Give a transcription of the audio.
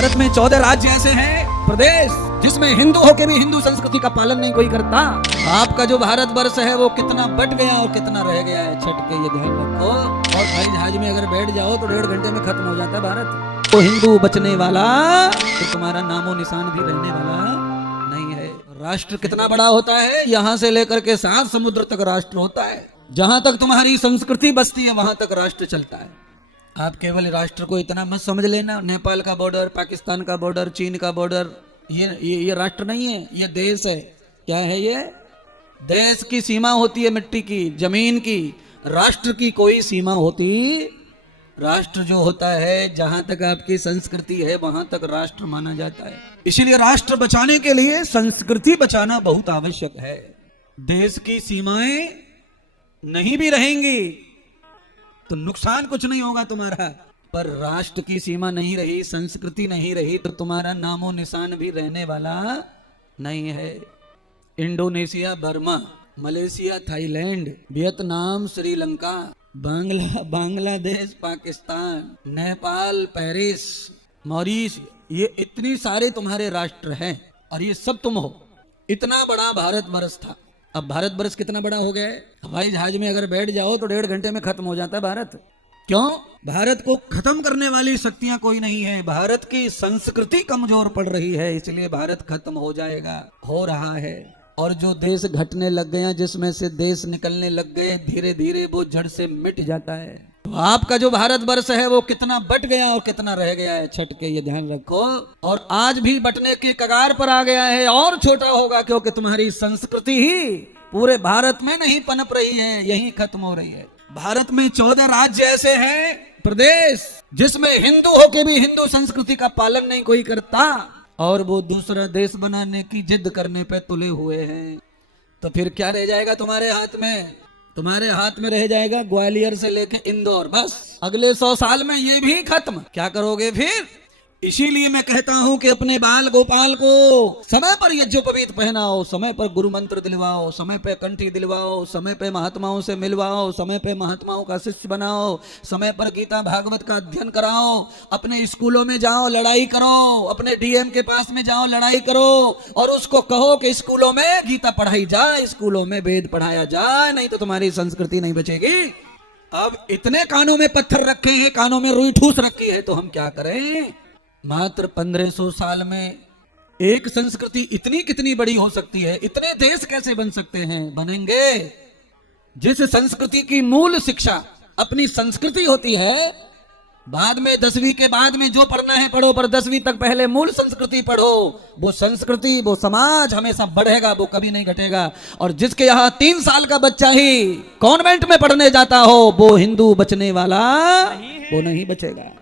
भारत में 14 राज्य ऐसे हैं, प्रदेश, जिसमें हिंदू होके भी हिंदू संस्कृति का पालन नहीं कोई करता। आपका जो भारत वर्ष है वो कितना बट गया और कितना रह गया है, छट के ये ध्यान रखो। और भाई जहाज में अगर बैठ जाओ तो 1.5 घंटे में खत्म हो जाता है भारत। तो हिंदू बचने वाला तो तुम्हारा नामो निशान भी रहने वाला नहीं है। राष्ट्र कितना बड़ा होता है, यहाँ से लेकर के 7 समुद्र तक राष्ट्र होता है। जहां तक तुम्हारी संस्कृति बसती है वहां तक राष्ट्र चलता है। आप केवल राष्ट्र को इतना मत समझ लेना, नेपाल का बॉर्डर, पाकिस्तान का बॉर्डर, चीन का बॉर्डर, ये राष्ट्र नहीं है, ये देश है। क्या है ये? देश की सीमा होती है, मिट्टी की, जमीन की। राष्ट्र की कोई सीमा होती? राष्ट्र जो होता है, जहां तक आपकी संस्कृति है वहां तक राष्ट्र माना जाता है। इसीलिए राष्ट्र बचाने के लिए संस्कृति बचाना बहुत आवश्यक है। देश की सीमाएं नहीं भी रहेंगी तो नुकसान कुछ नहीं होगा तुम्हारा, पर राष्ट्र की सीमा नहीं रही, संस्कृति नहीं रही तो तुम्हारा नामो निशान भी रहने वाला नहीं है। Indonesia, Burma, Malaysia, Thailand, Vietnam, Sri Lanka, Bangladesh, Pakistan, Nepal, Paris, Morris, ये इतनी सारे तुम्हारे राष्ट्र हैं और ये सब तुम हो। इतना बड़ा भारत वर्ष था। अब भारत वर्ष कितना बड़ा हो गया है, हवाई जहाज में अगर बैठ जाओ तो 1.5 घंटे में खत्म हो जाता है भारत। क्यों? भारत को खत्म करने वाली शक्तियां कोई नहीं है, भारत की संस्कृति कमजोर पड़ रही है, इसलिए भारत खत्म हो जाएगा, हो रहा है। और जो देश घटने लग गया, जिसमें से देश निकलने लग गए, धीरे धीरे वो जड़ से मिट जाता है। तो आपका जो भारत वर्ष है वो कितना बट गया और कितना रह गया है, छट के ये ध्यान रखो। और आज भी बटने के कगार पर आ गया है और छोटा होगा, क्योंकि तुम्हारी संस्कृति ही पूरे भारत में नहीं पनप रही है, यहीं खत्म हो रही है। भारत में 14 राज्य ऐसे हैं, प्रदेश, जिसमें हिंदू होके भी हिंदू संस्कृति का पालन नहीं कोई करता और वो दूसरा देश बनाने की जिद करने पे तुले हुए हैं। तो फिर क्या रह जाएगा तुम्हारे हाथ में? तुम्हारे हाथ में रह जाएगा ग्वालियर से लेके इंदौर, बस। अगले 100 साल में ये भी खत्म। क्या करोगे फिर? इसीलिए मैं कहता हूं कि अपने बाल गोपाल को समय पर यज्ञोपवीत पहनाओ, समय पर गुरु मंत्र दिलवाओ, समय पे कंठी दिलवाओ, समय पे महात्माओं से मिलवाओ, समय पे महात्माओं का शिष्य बनाओ, समय पर गीता भागवत का अध्ययन कराओ, अपने स्कूलों में जाओ लड़ाई करो, अपने डीएम के पास में जाओ लड़ाई करो और उसको कहो कि स्कूलों में गीता पढ़ाई जाए, स्कूलों में वेद पढ़ाया जाए, नहीं तो तुम्हारी संस्कृति नहीं बचेगी। अब इतने कानों में पत्थर रखे हैं, कानों में रुई ठूस रखी है, तो हम क्या करें? मात्र 1500 साल में एक संस्कृति इतनी कितनी बड़ी हो सकती है, इतने देश कैसे बन सकते हैं? बनेंगे। जिस संस्कृति की मूल शिक्षा अपनी संस्कृति होती है, बाद में 10वीं के बाद में जो पढ़ना है पढ़ो, पर 10वीं तक पहले मूल संस्कृति पढ़ो। वो संस्कृति, वो समाज हमेशा बढ़ेगा, वो कभी नहीं घटेगा। और जिसके यहाँ 3 साल का बच्चा ही कॉन्वेंट में पढ़ने जाता हो, वो हिंदू बचने वाला वो नहीं बचेगा।